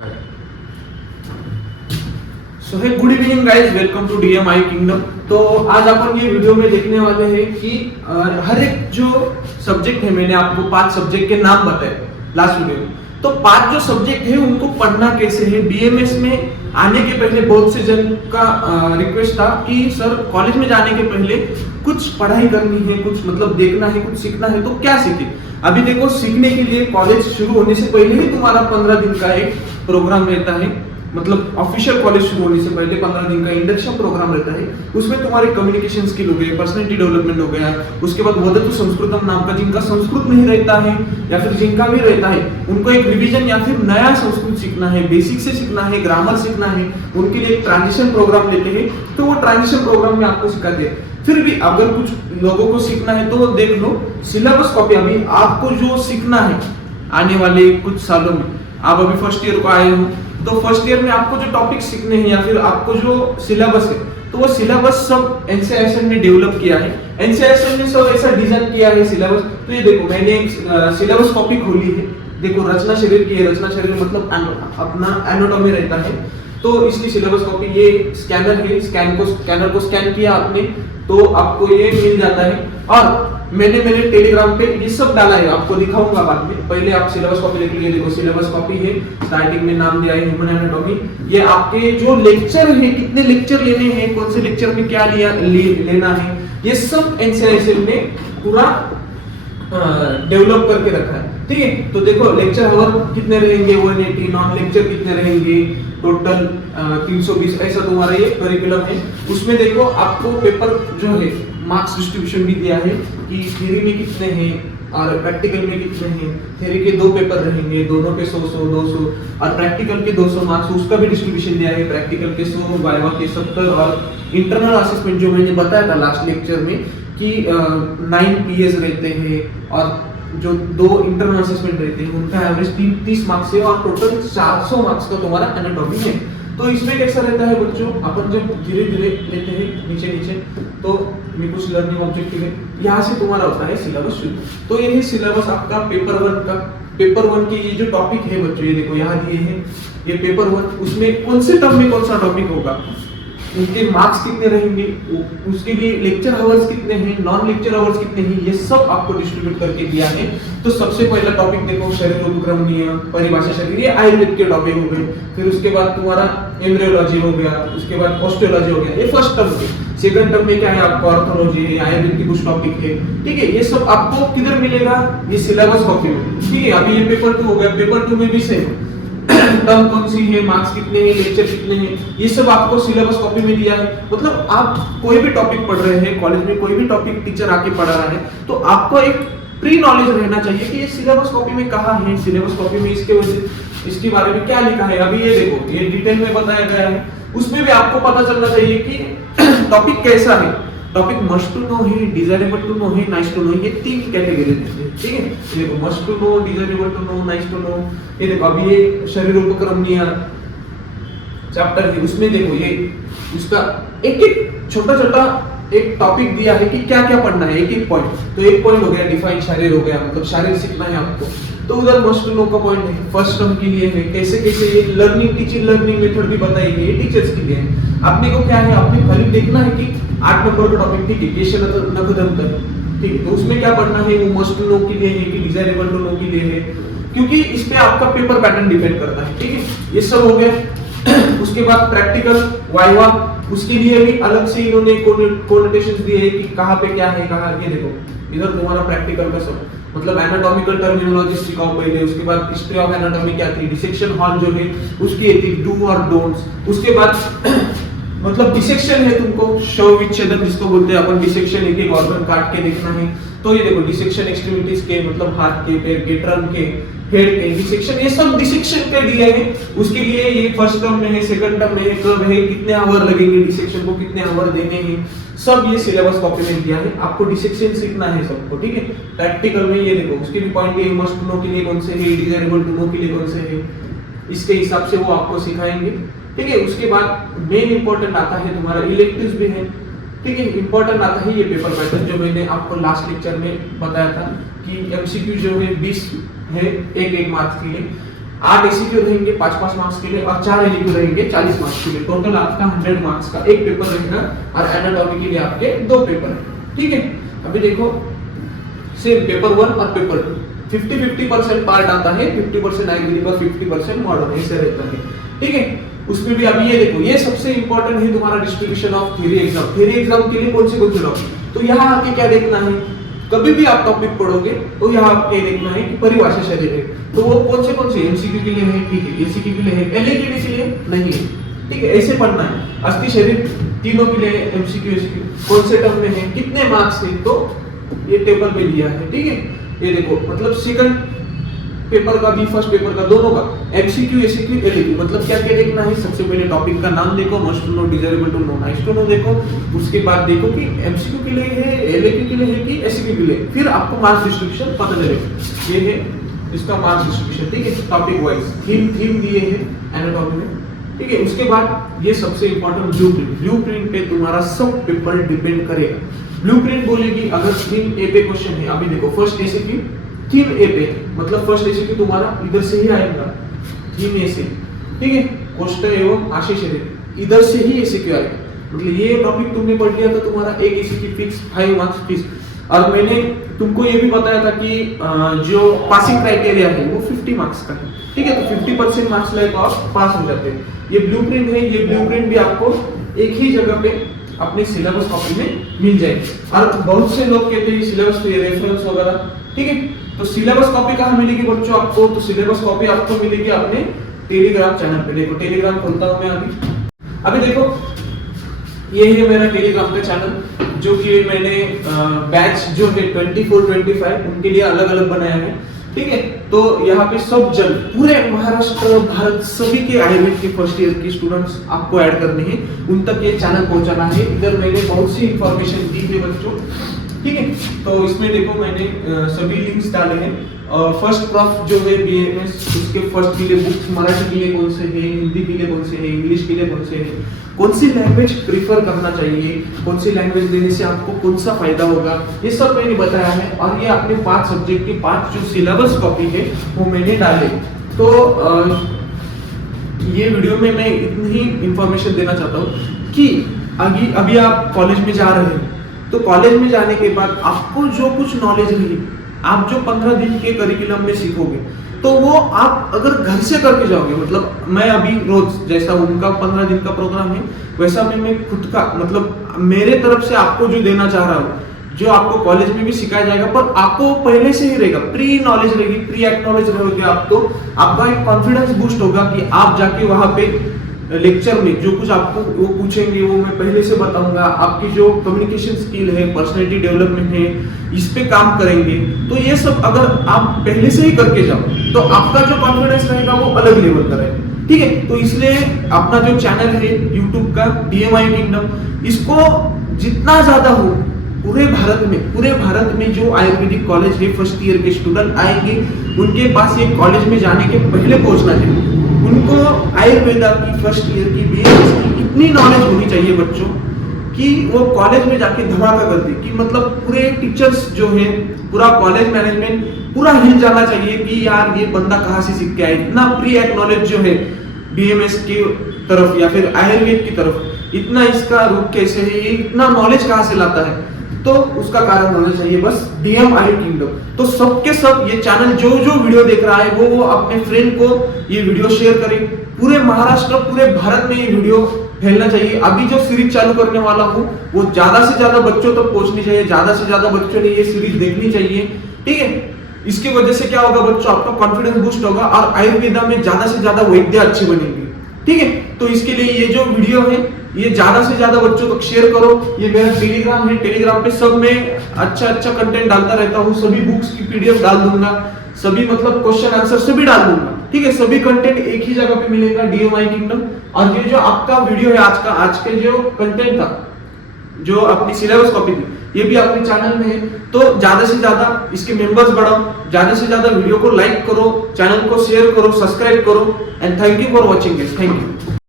So hi good evening guys, welcome to DMI Kingdom. तो आज अपन ये वीडियो में देखने वाले हैं कि हर एक जो सब्जेक्ट है, मैंने आपको 5 सब्जेक्ट के नाम बताए लास्ट वीडियो में। तो 5 जो सब्जेक्ट है उनको पढ़ना कैसे है। बीएमएस में आने के पहले बहुत से जन का रिक्वेस्ट था कि सर कॉलेज में जाने के पहले कुछ पढ़ाई करनी है, कुछ मतलब देखना है, कुछ सीखना है, तो क्या सीखे। अभी देखो, सीखने के लिए कॉलेज शुरू होने से पहले ही तुम्हारा 15 दिन का एक प्रोग्राम रहता है, मतलब ऑफिशियल कॉलेज शुरू होने से पहले 15 दिन का इंडक्शन प्रोग्राम रहता है। उसमें तुम्हारे कम्युनिकेशन स्किल हो गए, पर्सनालिटी डेवलपमेंट हो गया, उसके बाद वदतु संस्कृतम नाम का, जिनका संस्कृत नहीं रहता है या फिर जिनका भी रहता है उनको एक रिवीजन या फिर नया संस्कृत सीखना है, बेसिक से सीखना है, ग्रामर सीखना है, उनके लिए एक ट्रांजिशन प्रोग्राम लेते हैं। तो वो ट्रांजिशन प्रोग्राम में आपको सिखाते हैं। फिर भी अगर कुछ लोगों को सीखना है तो देख लो सिलेबस कॉपी। अभी आपको जो सीखना है आने वाले कुछ सालों में, आप अभी फर्स्ट ईयर को आए हो तो फर्स्ट ईयर में आपको जो टॉपिक सीखने हैं या फिर आपको जो सिलेबस है, तो वो सिलेबस सब एनसीईआरटी ने डेवलप किया है। एनसीईआरटी ने सब ऐसा डिजाइन किया है सिलेबस। तो ये देखो, मैंने एक सिलेबस कॉपी खोली है। देखो, रचना शरीर की है। रचना शरीर मतलब अपना एनाटॉमी रहता है, तो इसकी सिलेबस कॉपी ये स्कैनर है। स्कैनर को स्कैन किया आपने तो आपको ये मिल जाता है। और मैंने मेरे टेलीग्राम पे ये सब डाला है, आपको दिखाऊंगा बाद में। पहले आप सिलेबस कॉपी देख लीजिए। देखो, सिलेबस कॉपी है, स्टार्टिंग में नाम दिया है ह्यूमन एनाटॉमी। ये आपके जो लेक्चर है, कितने लेक्चर लेने हैं, कौन से लेक्चर में क्या लेना है, ये सब एनसीईआरटी ने पूरा डेवलप करके रखा है। ठीक है, तो देखो लेक्चर आवर कितने रहेंगे 180, नॉन लेक्चर कितने रहेंगे टोटल 320, ऐसा तुम्हारा ये करिकुलम है। उसमें देखो आपको पेपर जो है मार्क्स डिस्ट्रीब्यूशन भी दिया है कि थ्योरी में कितने हैं और प्रैक्टिकल में कितने हैं। थ्योरी के 2 पेपर रहेंगे, दोनों के 100 200 और प्रैक्टिकल के 200 मार्क्स, उसका भी डिस्ट्रीब्यूशन दिया है। प्रैक्टिकल के 100, वाइवा के 70 और इंटरनल असेसमेंट जो मैंने बताया था लास्ट लेक्चर में कि 9 पीएस रहते हैं और जो 2 इंटरनल असेसमेंट रहते हैं उनका एवरेज 30 मार्क्स है और टोटल 400 मार्क्स का तुम्हारा एनाटॉमी है। तो इसमें कैसा रहता है बच्चों, अपन जब धीरे धीरे लेते हैं नीचे नीचे, तो कुछ लर्निंग ऑब्जेक्टिव है, यहाँ से तुम्हारा होता है सिलेबस शुरू। तो यही सिलेबस आपका पेपर 1 का। पेपर 1 के ये जो टॉपिक है बच्चों, ये देखो यहाँ दिए हैं, ये पेपर 1, उसमें कौन से टर्म में कौन सा टॉपिक होगा, उनके मार्क्स कितने रहेंगे, उसके लिए लेक्चर आवर्स कितने हैं, नॉन लेक्चर आवर्स कितने हैं, ये सब आपको डिस्ट्रीब्यूट करके दिया है। तो सबसे पहला टॉपिक देखो, शरीर उपक्रम नियम, परिभाषा शरीर, ये आयुर्वेद के टॉपिक हो गए। फिर उसके बाद तुम्हारा एम्ब्रियोलॉजी हो गया, उसके बाद ऑस्टियोलॉजी हो गया, ये फर्स्ट टर्म में। सेकंड टर्म में क्या है, आपको ऑर्थोलॉजी है, आयुर्वेद के कुछ टॉपिक है। ठीक है, ये सब आपको किधर मिलेगा, ये सिलेबस कॉपी में। ठीक है, अभी ये पेपर 2 हो गया। पेपर 2 में भी सेम टर्म कौन सी है, मार्क्स कितने हैं, लेक्चर कितने हैं, ये सब आपको सिलेबस कॉपी में दिया है। मतलब आप कोई भी टॉपिक पढ़ रहे हैं कॉलेज में, कोई भी टॉपिक टीचर आके पढ़ा रहा है, तो आपको एक प्री नॉलेज रहना चाहिए कि ये सिलेबस कॉपी में कहाँ है, सिलेबस कॉपी में इसके वजह इसके बारे में क्या लिखा है। अभी ये देखो, ये डिटेल में बताया गया है, उसमें भी आपको पता चलना चाहिए कि टॉपिक कैसा है। टॉपिक मस्ट टू नो है, डिजायरेबल टू नो है, नाइस टू नो, ये 3 कैटेगरी है। ठीक है, ये देखो must to know, desirable to know, nice to know. ये देखो अभी ये शरीर उपक्रम नियम चैप्टर है, उसमें देखो ये उसका एक एक छोटा छोटा एक टॉपिक दिया है कि क्या क्या पढ़ना है, एक एक पॉइंट। तो एक पॉइंट हो गया डिफाइन शरीर हो गया, मतलब शरीर सीखना है आपको, तो उधर मस्ट टू नो का पॉइंट है। फर्स्ट टर्म के लिए है, कैसे कैसे ये लर्निंग टीचिंग लर्निंग मेथड भी बताई गई है, टीचर्स के लिए है। आपने को क्या है, आपने खाली देखना है कि 8 नंबर का टॉपिक, ठीक है, केश नखदंत, ठीक है, तो उसमें क्या पढ़ना है, वो मस्ट टू नो के लिए है कि डिजायरेबल टू नो के लिए है, क्योंकि इस पे आपका पेपर पैटर्न डिपेंड करता है। ठीक है, ये सब हो गया। उसके बाद प्रैक्टिकल वाइवा, उसके लिए भी अलग से इन्होंने कोनोटेशंस दिए हैं कि कहाँ पे क्या है, कहाँ। ये देखो इधर तुम्हारा प्रैक्टिकल का सब, मतलब एनाटॉमिकल टर्मिनोलॉजी सिखाओ पहले, उसके बाद हिस्ट्री ऑफ एनाटॉमी क्या थी, डिसेक्शन हॉल जो है उसकी थी डू और डोंट्स। उसके बाद मतलब डिसेक्शन है, तुमको शव विच्छेदन जिसको बोलते हैं अपन, डिसेक्शन एक एक ऑर्गन काट के देखना है। तो ये देखो डिसेक्शन एक्सट्रीमिटीज के, मतलब हाथ के, पैर के, ट्रंक के, हेड के डिसेक्शन, ये सब डिसेक्शन के दिए हैं। उसके लिए ये फर्स्ट टर्म में है, सेकंड टर्म में है, कब है, कितने आवर लगेंगे डिसेक्शन को, कितने आवर देने हैं, सब ये सिलेबस कॉपी में दिया है। आपको डिसेक्शन सीखना है सबको। ठीक है, प्रैक्टिकल में ये देखो उसके भी पॉइंट है, मस्ट टू नो के लिए कौन से है, डिजायरेबल टू नो के लिए कौन से है, इसके हिसाब से वो आपको सिखाएंगे। ठीक है, उसके बाद मेन इंपॉर्टेंट आता है तुम्हारा इलेक्टिव्स भी है। ठीक है, इंपॉर्टेंट आता है ये पेपर पैटर्न जो मैंने आपको लास्ट लेक्चर में बताया था कि एमसीक्यू जो है 20 है, एक मार्क्स के लिए। 8 एसीक्यू रहेंगे 5-5 मार्क्स के लिए और 4 एलक्यू रहेंगे 40 मार्क्स के लिए। टोटल आपका 100 मार्क्स का एक पेपर रहेगा और एनाटॉमी के लिए आपके 2 पेपर है। ठीक है, अभी देखो सेम पेपर 1 और पेपर 2 50-50% पार्ट आता है, 50% आयुर्वेदिक और 50% मॉडर्न, ऐसे रहता है। ठीक है, उसमें भी अभी ये देखो, ये सबसे इंपॉर्टेंट है तुम्हारा distribution of theory exam. Theory exam के लिए कौन से टॉपिक, तो यहाँ आके क्या देखना है, कभी भी आप टॉपिक पढ़ोगे तो यहाँ आपके देखना है कि परिभाषा शरीर है, तो वो कौन से एमसीक्यू के लिए है, ठीक है, एसीक्यू के लिए है, एलएक्यू के लिए नहीं है। ठीक है, ऐसे पढ़ना है। अस्थि शरीर तीनों के लिए एमसीक्यू एसीक्यू कौन से टर्म में है, कितने मार्क्स है, तो ये टेबल में लिया है। ठीक है, ये देखो मतलब सेकंड पेपर का भी फर्स्ट पेपर का दोनों का एमसीक्यू एसीक्यू एलएक्यू मतलब क्या क्या देखना है। सबसे पहले टॉपिक का नाम देखो, must to know, desirable to know, nice to know देखो। उसके बाद देखो कि एमसीक्यू के लिए है, एलएक्यू के लिए है कि एसीक्यू के लिए, फिर आपको मार्क्स डिस्ट्रीब्यूशन पता चलेगा। ये है इसका मार्क्स डिस्ट्रीब्यूशन। ठीक है, टॉपिक वाइज थीम दिए है एनाटॉमी में। ठीक है, उसके बाद ये सबसे इंपॉर्टेंट ब्लूप्रिंट पे तुम्हारा सब पेपर डिपेंड करेगा। ब्लूप्रिंट बोलेगी अगर थीम ए पे क्वेश्चन है, अभी देखो फर्स्ट एसीक्यू थीम ए पे, मतलब फर्स्ट एसीक्यू तुम्हारा इधर से ही आएगा, थीम ए से। ठीक है, कोष्ठ एवं आशय शरीर इधर से ही एसीक्यू आएगा, मतलब ये टॉपिक तुमने पढ़ लिया तो तुम्हारा एक एसीक्यू फिक्स 5 मार्क्स फिक्स। और मैंने तुमको ये भी बताया था कि जो पासिंग क्राइटेरिया है वो 50 मार्क्स का है। ठीक है, तो 50% मार्क्स लाए तो आप पास हो जाते हैं। ये ब्लूप्रिंट है, ये ब्लूप्रिंट भी आपको एक ही जगह पे अपने सिलेबस कॉपी में मिल जाएगी। और बहुत से लोग कहते हैं सिलेबस पे रेफरेंस वगैरह। ठीक है, तो सिलेबस कॉपी कहाँ मिलेगी बच्चों आपको, तो सिलेबस कॉपी आपको मिलेगी अपने टेलीग्राम चैनल पे। देखो टेलीग्राम खोलता हूँ मैं अभी देखो ये है मेरा टेलीग्राम का चैनल, जो कि मैंने बैच जो है 24-25 उनके लिए अलग अलग बनाया है। ठीक है, तो यहाँ पे सब जन पूरे महाराष्ट्र भारत सभी के आयुर्वेद के फर्स्ट ईयर के स्टूडेंट्स आपको ऐड करने हैं, उन तक ये चैनल पहुंचाना है। इधर मैंने बहुत सी इंफॉर्मेशन दी है बच्चों। ठीक है, तो इसमें देखो मैंने सभी लिंक्स डाले हैं। फर्स्ट प्रॉफ जो है बीएमएस, उसके फर्स्ट के लिए बुक्स मराठी के लिए कौन से है, हिंदी के लिए कौन से है, इंग्लिश के लिए कौन से है, कौन सी लैंग्वेज प्रीफर करना चाहिए, कौन सी लैंग्वेज लेने से आपको कौन सा फायदा होगा, ये सब मैंने बताया है। और ये अपने 5 सब्जेक्ट के 5 जो सिलेबस कॉपी है वो मैंने डाले। तो ये वीडियो में मैं इतनी ही इंफॉर्मेशन देना चाहता हूँ कि अभी आप कॉलेज में जा रहे हैं, तो कॉलेज में जाने के बाद आपको जो कुछ नॉलेज रही, आप जो 15 दिन के करिकुलम में सीखोगे, तो वो आप अगर घर से करके जाओगे, मतलब मैं अभी रोज जैसा उनका 15 दिन का प्रोग्राम है वैसा मैं खुद का मतलब मेरे तरफ से आपको जो देना चाह रहा हूँ, जो आपको कॉलेज में भी सिखाया जाएगा, पर आपको पहले से ही रहेगा, प्री नॉलेज रहेगी, प्री एक्नॉलेज रहोगे आप, तो आपका एक कॉन्फिडेंस बूस्ट होगा कि आप जाके वहां पे लेक्चर में जो कुछ आपको वो पूछेंगे वो मैं पहले से बताऊंगा। आपकी जो कम्युनिकेशन स्किल है, पर्सनैलिटी डेवलपमेंट है, इस पे काम करेंगे। तो ये सब अगर आप पहले से ही करके जाओ तो आपका जो कॉन्फिडेंस रहेगा वो अलग लेवल का रहेगा। ठीक है, तो इसलिए अपना जो चैनल है यूट्यूब का DMI किंगडम, इसको जितना ज्यादा हो पूरे भारत में जो आयुर्वेदिक कॉलेज है फर्स्ट ईयर के स्टूडेंट आएंगे, उनके पास ये कॉलेज में जाने के पहले पहुंचना चाहिए। उनको आयुर्वेदा की फर्स्ट ईयर की BMS की इतनी नॉलेज होनी चाहिए बच्चों कि वो कॉलेज में जाके धमाका कर दे, कि मतलब पूरे टीचर्स जो है, पूरा कॉलेज मैनेजमेंट पूरा हिल जाना चाहिए कि यार ये बंदा कहाँ से सीख के आया। इतना प्री एक्ट नॉलेज जो है BMS की तरफ या फिर आयुर्वेद की तरफ, इतना इसका रूप कैसे है, ये इतना नॉलेज कहाँ से लाता है, तो उसका कारण होना चाहिए बस DMI किंगडम। तो सबके सब ये चैनल जो वीडियो देख रहा है वो अपने फ्रेंड को ये वीडियो शेयर करें। पूरे महाराष्ट्र पूरे भारत में ये वीडियो फैलना चाहिए। अभी जो सीरीज चालू करने वाला हूँ वो ज्यादा से ज्यादा बच्चों तक पहुंचनी चाहिए, ज्यादा से ज्यादा बच्चों ने ये सीरीज देखनी चाहिए। ठीक है, इसकी वजह से क्या होगा बच्चों, आपका कॉन्फिडेंस बूस्ट होगा और आयुर्वेदा में ज्यादा से ज्यादा वैद्य अच्छे बनेंगे। ठीक है, तो इसके लिए ये जो वीडियो है ये ज्यादा से ज्यादा बच्चों तक शेयर करो। ये मेरा टेलीग्राम है, टेलीग्राम पे सब में अच्छा कंटेंट डालता रहता हूँ, सभी बुक्स की PDF डाल दूंगा, सभी मतलब क्वेश्चन आंसर सभी डाल दूंगा। ठीक है, सभी कंटेंट एक ही जगह पे मिलेगा DMI किंगडम। और ये जो आपका वीडियो है आज के जो कंटेंट था, जो अपनी सिलेबस कॉपी थी, ये भी अपने चैनल में है। तो ज्यादा से ज्यादा इसके मेंबर्स बढ़ाओ, ज्यादा से ज्यादा वीडियो को लाइक करो, चैनल को शेयर करो, सब्सक्राइब करो। And thank you for watching this. Thank you.